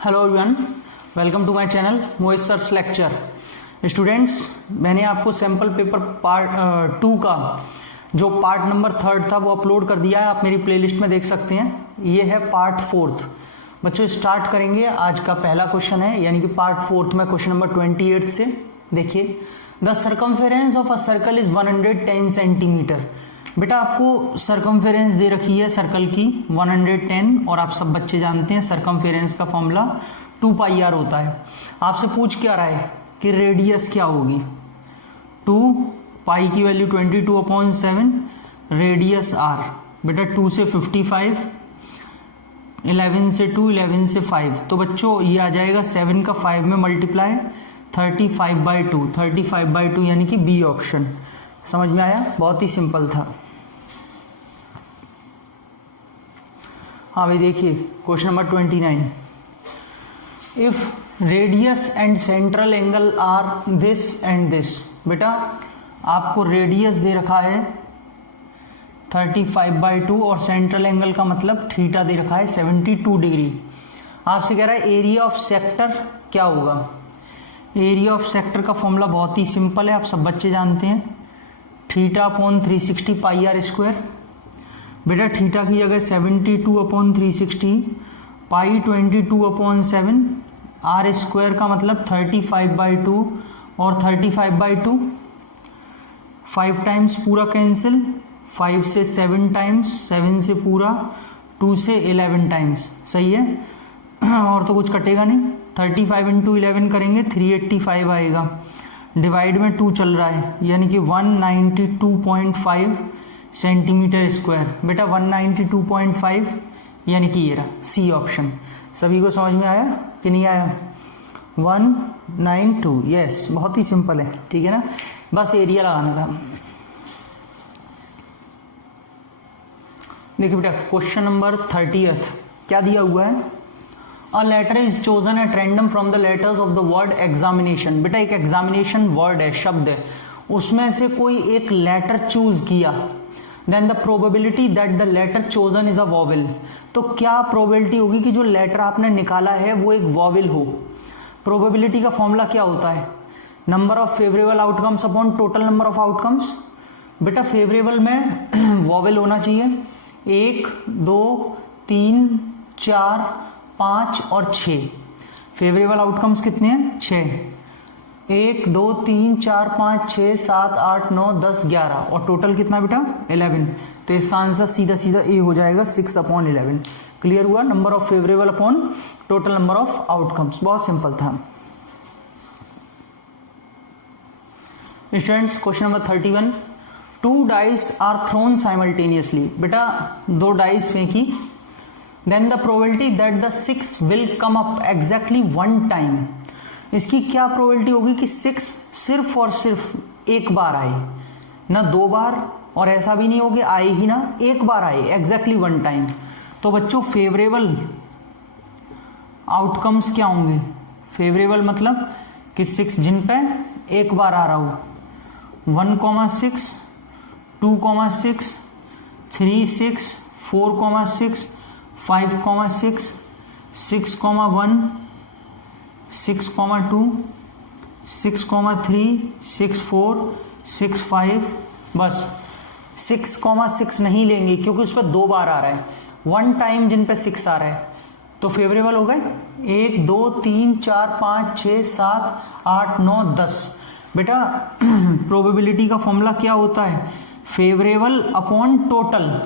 Hello everyone, welcome to my channel Mohit sir's lecture. Students, मैंने आपको sample paper part 2 का जो पार्ट नंबर 3 था वो अपलोड कर दिया है। आप मेरी प्लेलिस्ट में देख सकते हैं। ये है पार्ट 4। बच्चों स्टार्ट करेंगे। आज का पहला क्वेश्चन है, यानी कि पार्ट 4 में क्वेश्चन नंबर 28 से। देखिए, the circumference of a circle is 110 centimetre. बेटा आपको सर्कमफेरेंस दे रखी है सर्कल की 110, और आप सब बच्चे जानते हैं सर्कमफेरेंस का फॉर्मूला 2 पाई आर होता है। आपसे पूछ क्या रहा है कि रेडियस क्या होगी। 2 पाई की वैल्यू 22/7, रेडियस आर। बेटा 2 से 55, 11 से 2, 11 से 5, तो बच्चों ये आ जाएगा 7 का 5 में मल्टीप्लाई 35/2, 35/2 यानी कि बी ऑप्शन। समझ में आया? बहुत ही सिंपल था। हाँ भाई, देखिए question number 29। If radius and central angle are this and this. बेटा आपको रेडियस दे रखा है 35/2 और सेंट्रल एंगल का मतलब थीटा दे रखा है 72 डिग्री। आपसे कह रहा है एरिया ऑफ सेक्टर क्या होगा। एरिया ऑफ सेक्टर का फॉर्मूला बहुत ही सिंपल है, आप सब बच्चे जानते हैं, θ/360 पाई आर स्क्वायर। बेटा थीटा की जगह 72/360, पाई 22/7, आर स्क्वायर का मतलब 35/2 और 35/2 5 टाइम्स पूरा कैंसिल, 5 से 7 टाइम्स, 7 से पूरा, 2 से 11 टाइम्स। सही है, और तो कुछ कटेगा नहीं। 35 × 11 करेंगे 385 आएगा। डिवाइड में 2 चल रहा है, यानी कि 192.5 सेंटीमीटर स्क्वायर। बेटा 192.5 यानी कि ये रहा सी ऑप्शन। सभी को समझ में आया कि नहीं आया? 192, यस, बहुत ही सिंपल है। ठीक है ना, बस एरिया लगाना था। देखिए बेटा क्वेश्चन नंबर 30 क्या दिया हुआ है। A letter is chosen at random from the letters of the word examination। बेटा एक एग्जामिनेशन वर्ड है, शब्द है, उसमें से कोई एक लेटर चूज किया। Then the probability that the letter chosen is a vowel। तो क्या प्रोबेबिलिटी होगी कि जो लेटर आपने निकाला है वो एक वॉवेल हो। प्रोबेबिलिटी का फॉर्मूला क्या होता है? Number of favourable outcomes upon total number of outcomes. बेटा फेवरेबल में वॉवेल होना चाहिए 1, 2, 3, 4, 5 और 6। फेवरेबल आउटकम्स कितने हैं? 6। 1, 2, 3, 4, 5, 6, 7, 8, 9, 10, 11 और टोटल कितना बेटा? 11। तो इसका आंसर सीधा सीधा ए हो जाएगा 6/11। क्लियर हुआ? Number of favourable upon total number of outcomes. बहुत सिंपल था। Students question number 31। 2 dice are thrown simultaneously. बेटा 2 डाइस फेंकी, then the probability that the 6 will come up exactly 1 time. इसकी क्या प्रोबेबिलिटी होगी कि 6 सिर्फ और सिर्फ एक बार आए, ना 2 बार, और ऐसा भी नहीं होगी आए ही ना, एक बार आए एग्जैक्टली 1 टाइम। तो बच्चों फेवरेबल आउटकम्स क्या होंगे? फेवरेबल मतलब कि 6 जिन पे एक बार आ रहा हो। 1,6, 2,6, 3,6, 4,6, 5,6, 6,1, 6,2, 6,3, 6,4, 6,5। बस 6,6 नहीं लेंगे क्योंकि उस पर 2 बार आ रहा है, 1 टाइम जिन पे 6 आ रहा है। तो फेवरेबल हो गए 1, 2, 3, 4, 5, 6, 7, 8, 9, 10। बेटा प्रोबेबिलिटी का फॉर्मूला क्या होता है? Favourable upon total.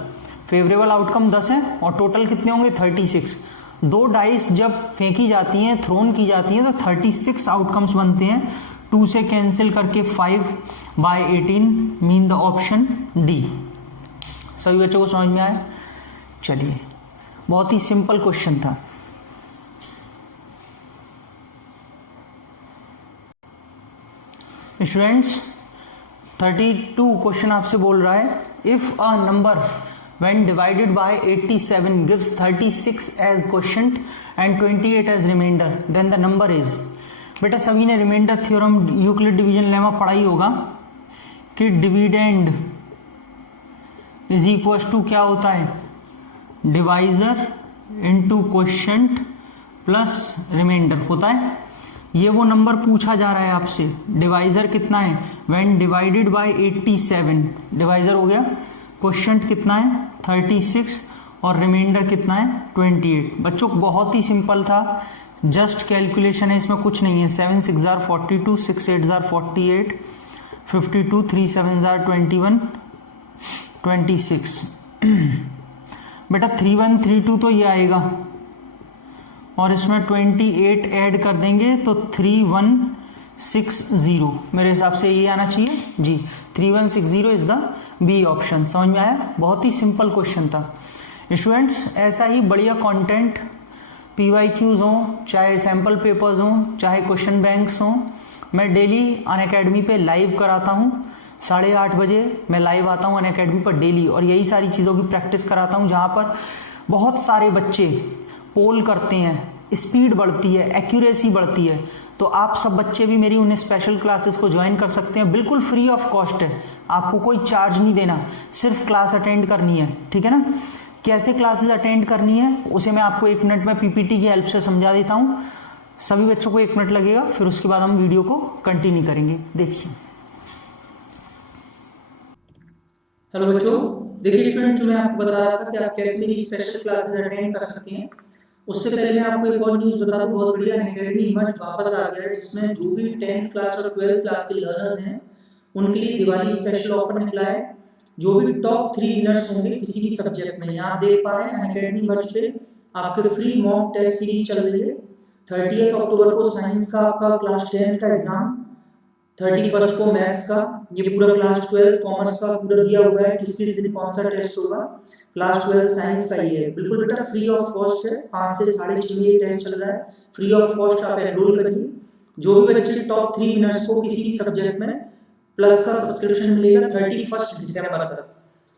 Favourable outcome 10 है और टोटल कितने होंगे? 36। 2 डाइस जब फेंकी जाती हैं, थ्रोन की जाती हैं, तो 36 आउटकम्स बनते हैं। 2 से कैंसिल करके 5/18 मीन द ऑप्शन डी। सभी बच्चों को समझ में आया? चलिए, बहुत ही सिंपल क्वेश्चन था। स्टूडेंट्स 32 क्वेश्चन आपसे बोल रहा है, if a number when divided by 87 gives 36 as quotient and 28 as remainder, then the number is। बेटा सभी ने remainder theorem Euclid division lemma पढ़ा ही होगा कि डिविडेंड इज इक्वल टू क्या होता है? Divisor into quotient plus remainder होता है। ये वो नंबर पूछा जा रहा है आपसे, डिवाइजर कितना है, व्हेन डिवाइडेड बाय 87, डिवाइजर हो गया, क्वेश्चन कितना है 36 और रिमाइंडर कितना है 28। बच्चों बहुत ही सिंपल था, जस्ट कैलकुलेशन है, इसमें कुछ नहीं है। 7 6 जार 42, 6 8 जार 48, 52, 3 7 जार 21, 26। बेटा 3132 तो ये आएगा और इसमें 28 ऐड कर देंगे तो 3160, मेरे हिसाब से ये आना चाहिए जी। 3160 इज द बी ऑप्शन। समझ में आया? बहुत ही सिंपल क्वेश्चन था स्टूडेंट्स। ऐसा ही बढ़िया कंटेंट PYQs हों, चाहे सैम्पल पेपर्स हों, चाहे क्वेश्चन बैंक्स हों, मैं डेली अनअकैडमी पे लाइव कराता हूँ। 8:30 बजे मैं लाइव आता हूँ अनअकैडमी पर डेली, और यही सारी चीज़ों की प्रैक्टिस कराता हूँ, जहाँ पर बहुत सारे बच्चे पोल करते हैं, स्पीड बढ़ती है, एक्यूरेसी बढ़ती है। तो आप सब बच्चे भी मेरी उन स्पेशल क्लासेस को ज्वाइन कर सकते हैं, बिल्कुल फ्री ऑफ कॉस्ट है, आपको कोई चार्ज नहीं देना, सिर्फ क्लास अटेंड करनी है, ठीक है ना। कैसे क्लासेस अटेंड करनी है उसे मैं आपको 1 मिनट में PPT की हेल्प से समझा देता हूँ। सभी बच्चों को 1 मिनट लगेगा, फिर उसके बाद हम वीडियो को कंटिन्यू करेंगे। देखिए। हेलो बच्चों, देखिए स्टूडेंट, जो मैं आपको बता रहा था कि आप कैसे मेरी स्पेशल क्लासेस अटेंड कर सकते हैं, उससे पहले मैं आपको एक और न्यूज़ बता दूं। बहुत बढ़िया अनअकैडमी इमर्ज वापस आ गया है, जिसमें जो भी 10th क्लास और 12th क्लास के लर्नर्स हैं उनके लिए दिवाली स्पेशल ऑफर निकला है। जो भी टॉप 3 विनर्स होंगे किसी भी सब्जेक्ट में, यहाँ आप देख पा रहे हैं अनअकैडमी इमर्ज पे आपके फ्री मॉक टेस्ट सीरीज चल रही है। 30 अक्टूबर को साइंस का आपका क्लास 10th का एग्जाम, 31 को मैथ्स का, ये पूरा क्लास 12 कॉमर्स का पूरा दिया हुआ है किस किस दिन कौन सा टेस्ट होगा। क्लास 12 साइंस का ही है, बिल्कुल बेटा फ्री ऑफ कॉस्ट है। 5 से 6:30 ये टेस्ट चल रहा है, फ्री ऑफ कॉस्ट आप एनरोल करिए। जो भी बच्चे टॉप 3 विनर्स को किसी भी सब्जेक्ट में प्लस का सब्सक्रिप्शन मिलेगा 31 दिसंबर तक,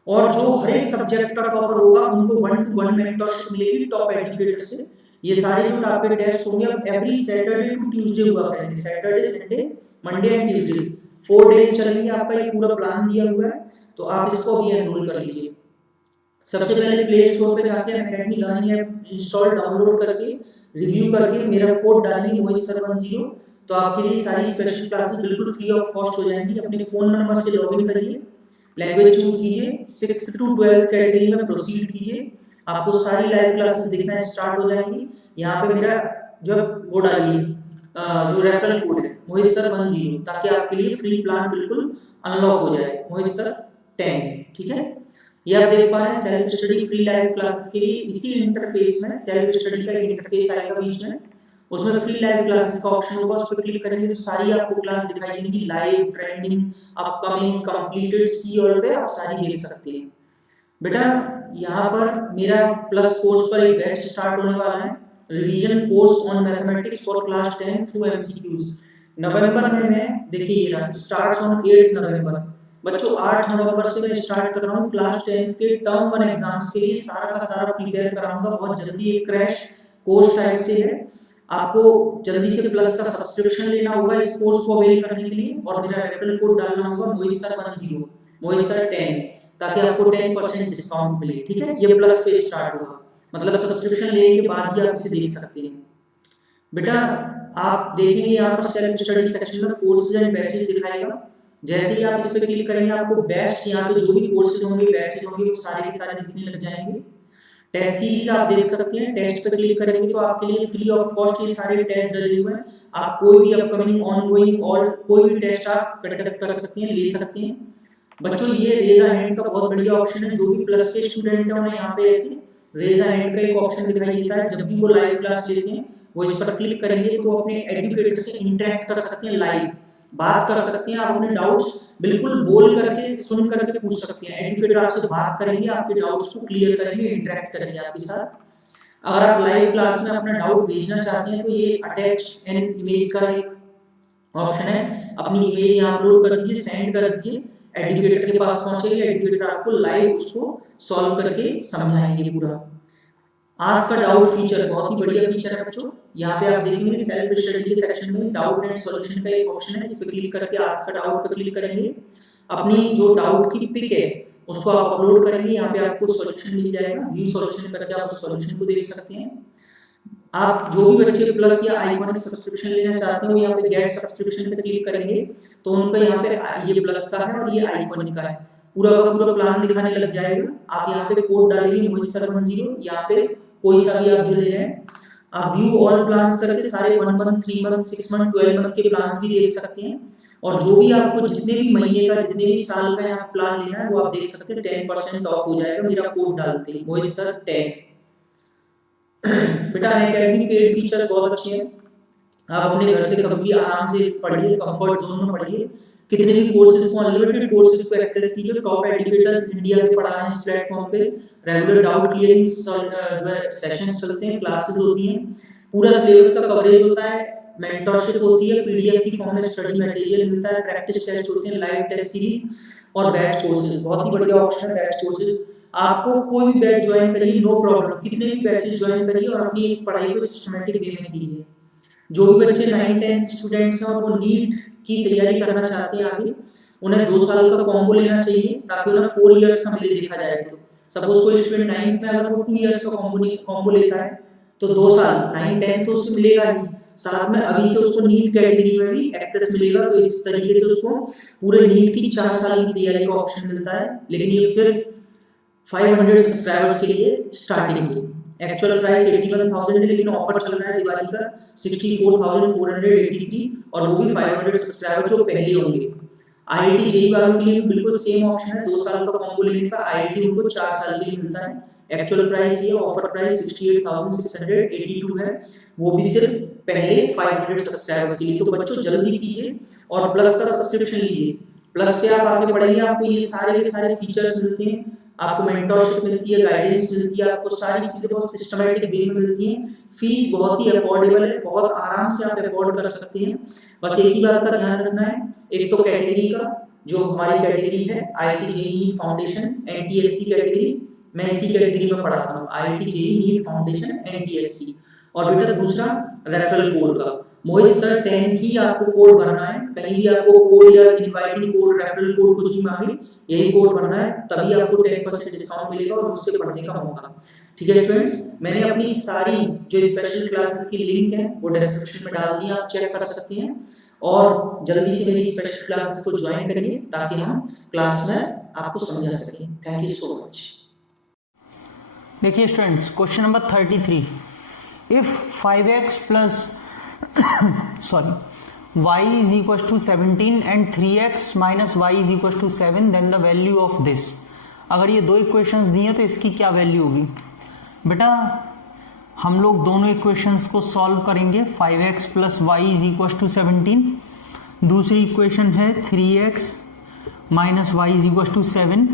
और जो हर एक सब्जेक्ट का टॉपर होगा उनको 1-to-1 मेंटरशिप मिलेगी टॉप एजुकेटर से। ये सारे जो आपके टेस्ट होंगे अब एवरी सैटरडे टू ट्यूसडे हुआ करेंगे, Saturday Sunday Monday and Tuesday 4 days चलेंगे। आपका ये पूरा प्लान दिया हुआ है, तो आप इसको अभी एनरोल कर लीजिए। सबसे पहले प्ले स्टोर पे जाके Unacademy learning app install download करके रिव्यू करके मेरा कोड डालिए mohiz710, तो आपके लिए सारी स्पेशल क्लासेस बिल्कुल फ्री ऑफ कॉस्ट हो जाएंगी। अपने फोन नंबर से लॉगिन करिए, लैंग्वेज चूज कीजिए, 6th to 12th कैटेगरी में प्रोसीड कीजिए, आपको सारी लाइव क्लासेस दिखना स्टार्ट हो जाएंगी। यहाँ पे मेरा जो वो डालिए जो रेफरल कोड है mohiz710, ताकि आपके लिए फ्री प्लान बिल्कुल अनलॉक हो जाए, mohiz10, ठीक है। ये आप देख पा रहे हैं self study free live classes के लिए इसी इंटरफेस में सेल्फ स्टडी का इंटरफेस आएगा बीच में, उसमें फ्री लाइव क्लासेस का ऑप्शन होगा, उस पर क्लिक करेंगे तो सारी आपको क्लास दिखाई देंगी, live, trending, upcoming, completed, see all पे आप सारी देख सकते हैं। बेटा यहाँ पर मेरा प्लस कोर्स पर एक बैच स्टार्ट होने वाला है, revision course on mathematics for class 10 through MCQs। नवंबर में मैं देखिए ये स्टार्ट्स ऑन 8 नवंबर। बच्चों 8 नवंबर से मैं स्टार्ट कर रहा हूँ क्लास 10 के टर्म 1 एग्जाम्स के लिए, सारा का सारा प्रिपेयर कराऊंगा बहुत जल्दी। एक क्रैश कोर्स टाइप से है, आपको जल्दी से प्लस का सब्सक्रिप्शन लेना होगा इस कोर्स को अवेल करने के लिए, और मेरा रेफरल कोड डालना होगा mohiz710, mohiz710, ताकि आपको 10% डिस्काउंट मिले, ठीक है। ये प्लस पे स्टार्ट होगा, मतलब सब्सक्रिप्शन लेने के बाद ही आप इसे देख सकते हैं। बेटा आप देखेंगे यहाँ पर सेल्फ स्टडी सेक्शन में कोर्सेज एंड बैचेस दिखाएगा। जैसे ही आप इस पे क्लिक करेंगे आपको बेस्ट यहाँ पे जो भी कोर्सेज होंगे बैचेस होंगे वो सारे के सारे दिखने लग जाएंगे। टेस्ट सीरीज आप देख सकते हैं, टेस्ट पे क्लिक करेंगे तो आपके लिए फ्री ऑफ कॉस्ट ये सारे टेस्ट डले हुए हैं। आप कोई भी अपकमिंग, ऑनगोइंग, ऑल कोई भी टेस्ट आप कंडक्ट कर सकते हैं, ले सकते हैं। बच्चों ये रेज अ हैंड का बहुत बढ़िया ऑप्शन है, जो भी प्लस के स्टूडेंट है उन्हें यहाँ पे ऐसे रेज अ हैंड का एक ऑप्शन दिखाई देता है। जब भी वो लाइव क्लास लेते हैं वो इस पर क्लिक करेंगे तो अपने एजुकेटर से इंटरेक्ट कर सकते हैं, लाइव बात कर सकते हैं, आप अपने डाउट्स बिल्कुल बोल करके सुन करके पूछ सकते हैं। एजुकेटर आपसे बात करेंगे, आपके डाउट्स को क्लियर करेंगे, इंटरेक्ट करेंगे आपके साथ। अगर आप लाइव क्लास में अपना डाउट भेजना चाहते हैं तो ये अटैच एन इमेज का एक ऑप्शन है, अपनी इमेज यहाँ अपलोड कर दीजिए, सेंड कर दीजिए, एजुकेटर के पास पहुंचेगी, एजुकेटर आपको लाइव उसको सॉल्व करके समझाएंगे पूरा। आस्क का डाउट फीचर बहुत ही बढ़िया फीचर है बच्चों। यहाँ पे आप देखेंगे सेल्फ स्टडी के सेक्शन में डाउट एंड सॉल्यूशन का एक ऑप्शन है, इस पे क्लिक करके आस्क का डाउट पे क्लिक करेंगे, अपनी जो डाउट की पिक है उसको आप अपलोड करेंगे, यहाँ पे आपको सॉल्यूशन मिल जाएगा, व्यू सॉल्यूशन करके आप उस सॉल्यूशन को देख सकते हैं। आप जो भी बच्चे प्लस या आइकॉनिक सब्सक्रिप्शन लेना चाहते हो यहाँ पे गेट सब्सक्रिप्शन पे क्लिक करेंगे तो उनका यहाँ पे ये प्लस का है और ये आइकॉनिक का है, पूरा का पूरा प्लान दिखाने लग जाएगा। आप यहाँ पे कोड डालेंगे मोहित10, यहाँ पे कोई सा भी आप जो ले रहे हैं आप व्यू ऑल प्लान्स करके सारे 1 मंथ 3 मंथ 6 मंथ 12 मंथ के प्लान्स भी देख सकते हैं। और जो भी आपको जितने भी महीने का जितने भी साल का यहाँ प्लान लेना है वो आप देख सकते हैं 10% ऑफ हो जाएगा मेरा कोड डालते हैं मोहित सर 10। बेटा अनअकैडमी पेड फीचर बहुत अच्छे हैं, आप अपने घर से कभी आराम से पढ़िए, कंफर्ट जोन में पढ़िए, कितने भी कोर्सेज को अनलिमिटेड कोर्सेज को एक्सेस कीजिए। टॉप एजुकेटर्स इंडिया के पढ़ा रहे हैं इस प्लेटफॉर्म पे, रेगुलर डाउट क्लियरिंग सेशंस चलते हैं, क्लासेस होती हैं, पूरा सिलेबस का कवरेज होता है, मेंटरशिप होती है, पीडीएफ की फॉर्म में स्टडी मटेरियल मिलता है, प्रैक्टिस टेस्ट होते हैं, लाइव टेस्ट सीरीज और बैच कोर्सेज। बहुत ही बढ़िया ऑप्शन है बैच कोर्सेज, आपको कोई भी बैच ज्वाइन करिए नो प्रॉब्लम, कितने भी बैचेस ज्वाइन करिए और अपनी पढ़ाई को सिस्टमैटिक वे में कीजिए। जो भी बच्चे 9th-10th स्टूडेंट्स हैं और वो नीट की तैयारी करना चाहते हैं आगे, उन्हें 2 साल का कॉम्बो लेना चाहिए ताकि उन्हें 4 इयर्स का मिले देखा जाए तो। सपोज कोई स्टूडेंट 9th में अगर वो 2 इयर्स का कॉम्बो लेता है तो 2 साल 9th-10th तो उससे मिलेगा ही, साथ में अभी से उसको नीट कैटेगरी में भी एक्सेस मिलेगा। तो इस तरीके से उसको पूरे नीट की 4 साल की तैयारी का ऑप्शन मिलता है। लेकिन ये फिर 500 सब्सक्राइबर्स के लिए स्टार्टिंग की एक्चुअल प्राइस 81,000 है, लेकिन ऑफर चल रहा है दिवाली का 64,483 और वो भी 500 सब्सक्राइबर जो पहले होंगे। आईआईटी जेईई वालों के लिए बिल्कुल सेम ऑप्शन है, 2 साल का कॉम्बो लेने का आईआईटी उनको 4 साल के लिए मिलता है। एक्चुअल प्राइस ये ऑफर प्राइस 68,682 है, वो भी सिर्फ पहले 500 सब्सक्राइबर्स के लिए। तो बच्चों जल्दी कीजिए और प्लस का सब्सक्रिप्शन लीजिए। प्लस पे आप आगे बढ़ेंगे, आपको ये सारे के सारे फीचर्स मिलते हैं, आपको मेंटरशिप मिलती है, गाइडेंस मिलती है, आपको सारी चीजें बहुत सिस्टमैटिक वे में मिलती हैं। फीस बहुत ही अफोर्डेबल है, बहुत आराम से आप अफोर्ड कर सकते हैं। बस एक ही बात का ध्यान रखना है, एक तो कैटेगरी का, जो हमारी कैटेगरी है IIT JEE foundation NTSC category, मैं इसी कैटेगरी में पढ़ाता हूँ, IIT JEE NEET foundation NTSC. और बेटा दूसरा रेफरल कोड का, मोहित सर 10 ही आपको कोड भरना है, कहीं भी आपको कोड या इनवाइटिंग कोड रेफरल कोड कुछ भी मांगे यही कोड भरना है, तभी आपको 10% डिस्काउंट मिलेगा और मुझसे पढ़ने का मौका। ठीक है स्टूडेंट्स, मैंने अपनी सारी जो स्पेशल क्लासेस की लिंक है वो डिस्क्रिप्शन में डाल दी है, आप चेक कर सकते हैं और जल्दी से मेरी स्पेशल क्लासेस को ज्वाइन करिए ताकि हम क्लास में आपको समझा सकें। Thank you so much. देखिए students, question number 33, if 5x प्लस y is equals to 17 and 3x minus y is equals to 7 then the value of this। अगर ये दो इक्वेशंस दी हैं तो इसकी क्या वैल्यू होगी? बेटा हम लोग दोनों इक्वेशंस को सॉल्व करेंगे। 5x plus Y is equal to 17, दूसरी इक्वेशन है 3x minus Y is equal to 7।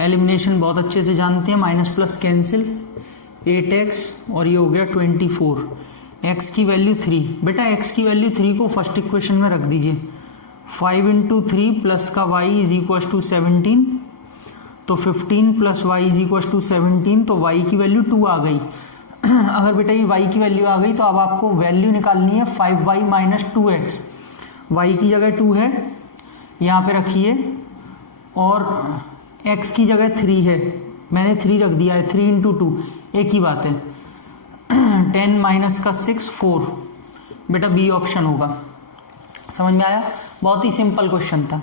Elimination बहुत अच्छे से जानते हैं, माइनस प्लस कैंसिल, 8x और ये हो गया 24। x की वैल्यू 3, बेटा x की वैल्यू 3 को फर्स्ट इक्वेशन में रख दीजिए। 5 इंटू 3 प्लस का y इज इक्वल टू 17, तो 15 plus y is equal to 17, तो y की वैल्यू 2 आ गई। अगर बेटा ये y की वैल्यू आ गई तो अब आपको वैल्यू निकालनी है 5y माइनस 2x। y की जगह 2 है, यहाँ पे रखिए, और x की जगह 3 है, मैंने 3 रख दिया है, 3 इंटू 2 एक ही बात है। 10 माइनस का 6 4, बेटा बी ऑप्शन होगा। समझ में आया? बहुत ही सिंपल क्वेश्चन था।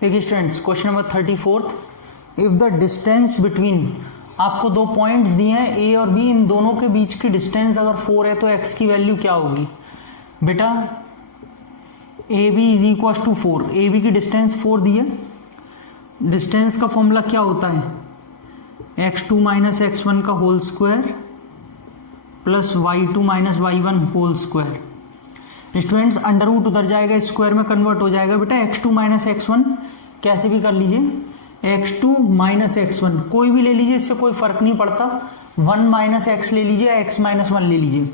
देखिए students, question number 34, if the distance between, आपको दो पॉइंट्स दिए हैं ए और बी, इन दोनों के बीच की डिस्टेंस अगर 4 है तो एक्स की वैल्यू क्या होगी? बेटा A B is equal to 4, A B की डिस्टेंस 4 दी है। डिस्टेंस का फॉर्मूला क्या होता है? x2 माइनस x1 का whole square plus y2 minus y1 whole square. Students under root उधर जाएगा, स्क्वायर में कन्वर्ट हो जाएगा। बेटा x2 माइनस x1 कैसे भी कर लीजिए, x2 माइनस x1 कोई भी ले लीजिए, इससे कोई फर्क नहीं पड़ता। 1 माइनस x ले लीजिए, x माइनस 1 ले लीजिए।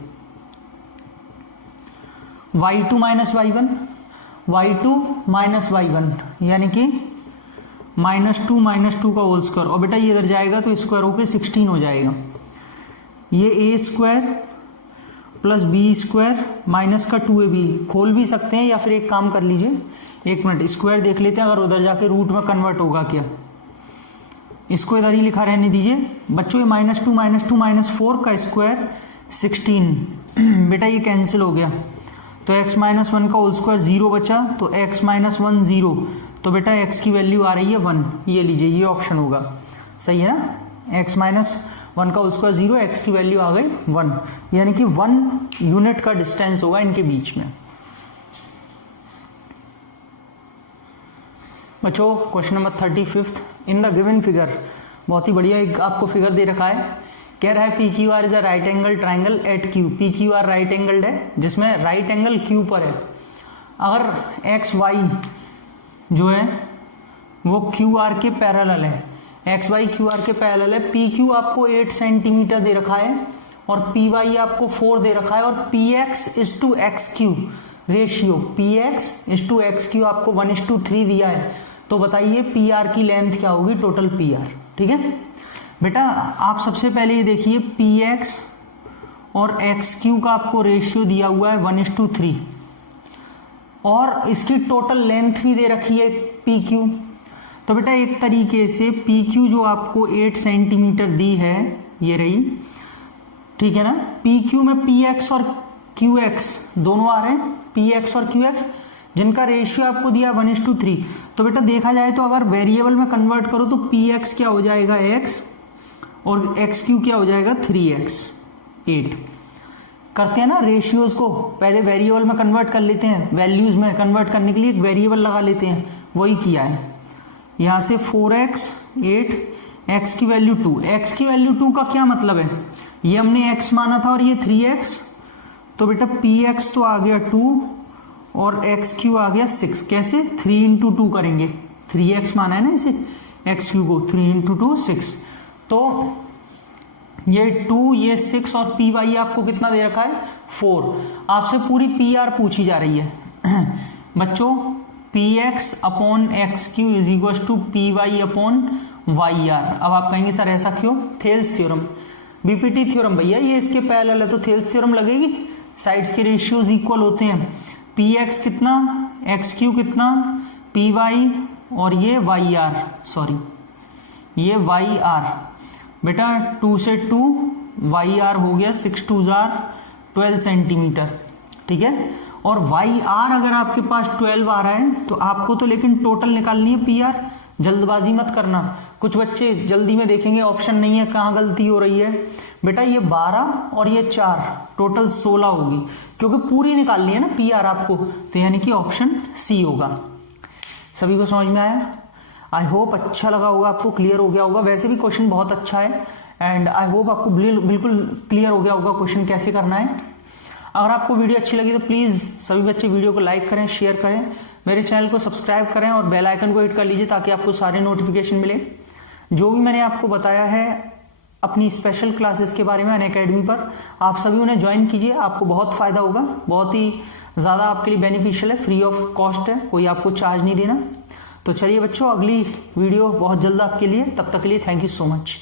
y2 minus y1, y2 minus y1 यानी कि -2 का होल स्क्वायर, और बेटा ये इधर जाएगा तो स्क्वायर होके 16 हो जाएगा। ये A square plus B square minus का 2ab खोल भी सकते हैं, या फिर एक काम कर लीजिए, एक मिनट स्क्वायर देख लेते हैं अगर उधर जाके रूट में कन्वर्ट होगा क्या। इसको इधर ही लिखा रहने दीजिए बच्चों। ये -2 - 4 का स्क्वायर 16 बेटा ये कैंसिल हो गया, तो x - 1 का होल स्क्वायर 0 बचा, तो x - 1 0, तो बेटा x की वैल्यू आ रही है 1। ये लीजिए, ये ऑप्शन होगा, सही है ना। x - 1 का होल स्क्वायर 0, x की वैल्यू आ गई 1, यानी कि 1 यूनिट का डिस्टेंस होगा इनके बीच में। बच्चों question number 35 in the given figure, बहुत ही बढ़िया एक आपको फिगर दे रखा है। कह रहा है P Q R is a right angle triangle at Q. P Q R right angled है जिसमें राइट एंगल क्यू पर है। अगर एक्स वाई जो है वो क्यू आर के पैरेलल है, एक्स वाई क्यू आर के पैरेलल है। पी क्यू आपको 8 सेंटीमीटर दे रखा है और पी वाई आपको 4 दे रखा है, और P X is to X Q ratio, P X is to X Q आपको 1:3 दिया है। तो बताइए पी आर की लेंथ क्या होगी, टोटल पी आर। ठीक है बेटा, आप सबसे पहले ये देखिए पी एक्स और एक्स क्यू का आपको रेशियो दिया हुआ है 1:3, और इसकी टोटल लेंथ भी दे रखी है पी क्यू। तो बेटा एक तरीके से पी क्यू जो आपको 8 सेंटीमीटर दी है, ये रही, ठीक है ना। पी क्यू में पी एक्स और क्यू एक्स दोनों आ रहे हैं, पी एक्स और क्यू एक्स जिनका रेशियो आपको दिया 1:3। तो बेटा देखा जाए तो अगर वेरिएबल में कन्वर्ट करो तो पी एक्स क्या हो जाएगा x, और एक्स क्यू क्या हो जाएगा 3x 8। करते हैं ना रेशियोज को, पहले वेरिएबल में कन्वर्ट कर लेते हैं, वैल्यूज में कन्वर्ट करने के लिए एक वेरिएबल लगा लेते हैं, वही किया है। यहां से 4x 8, x की वैल्यू 2। x की वैल्यू 2 का क्या मतलब है, ये हमने x माना था और ये 3x, तो बेटा px तो आ गया 2 और एक्स क्यू आ गया 6। कैसे 3 × 2 करेंगे, 3x माना है ना इसे, एक्स क्यू को 3 × 2 6, तो ये 2 ये 6 और पी वाई आपको कितना दे रखा है 4। आपसे पूरी पी आर पूछी जा रही है बच्चों। P X upon X Q is equal to P Y upon Y R. अब आप कहेंगे सर ऐसा क्यों, थेल्स थ्योरम, बीपीटी थ्योरम भैया, ये इसके पैरेलल है तो थेल्स थ्योरम लगेगी। साइड्स के रेशियोज इक्वल होते हैं, पी एक्स कितना, एक्स क्यू कितना, पी वाई, और ये वाई आर, सॉरी ये वाई आर। बेटा 2 से 2 वाई आर हो गया 6 2 12 सेंटीमीटर, ठीक है। और वाई आर अगर आपके पास 12 आ रहा है तो आपको तो लेकिन टोटल निकालनी है पी आर, जल्दबाजी मत करना। कुछ बच्चे जल्दी में देखेंगे ऑप्शन नहीं है, कहाँ गलती हो रही है। बेटा ये 12 और ये 4 टोटल 16 होगी, क्योंकि पूरी निकालनी है ना पी आर आपको, तो यानी कि ऑप्शन सी होगा। सभी को समझ में आया? आई होप अच्छा लगा होगा आपको, क्लियर हो गया होगा। वैसे भी क्वेश्चन बहुत अच्छा है एंड आई होप आपको बिल्कुल क्लियर हो गया होगा क्वेश्चन कैसे करना है। अगर आपको वीडियो अच्छी लगी तो प्लीज सभी बच्चे वीडियो को लाइक करें, शेयर करें, मेरे चैनल को सब्सक्राइब करें और बेल आइकन को हिट कर लीजिए ताकि आपको सारे नोटिफिकेशन मिले। जो भी मैंने आपको बताया है अपनी स्पेशल क्लासेस के बारे में अनअकैडमी पर, आप सभी उन्हें ज्वाइन कीजिए, आपको बहुत फायदा होगा, बहुत ही ज्यादा आपके लिए बेनिफिशियल है, फ्री ऑफ कॉस्ट है, कोई आपको चार्ज नहीं देना। तो चलिए बच्चों, अगली वीडियो बहुत जल्द आपके लिए, तब तक के लिए थैंक यू सो मच।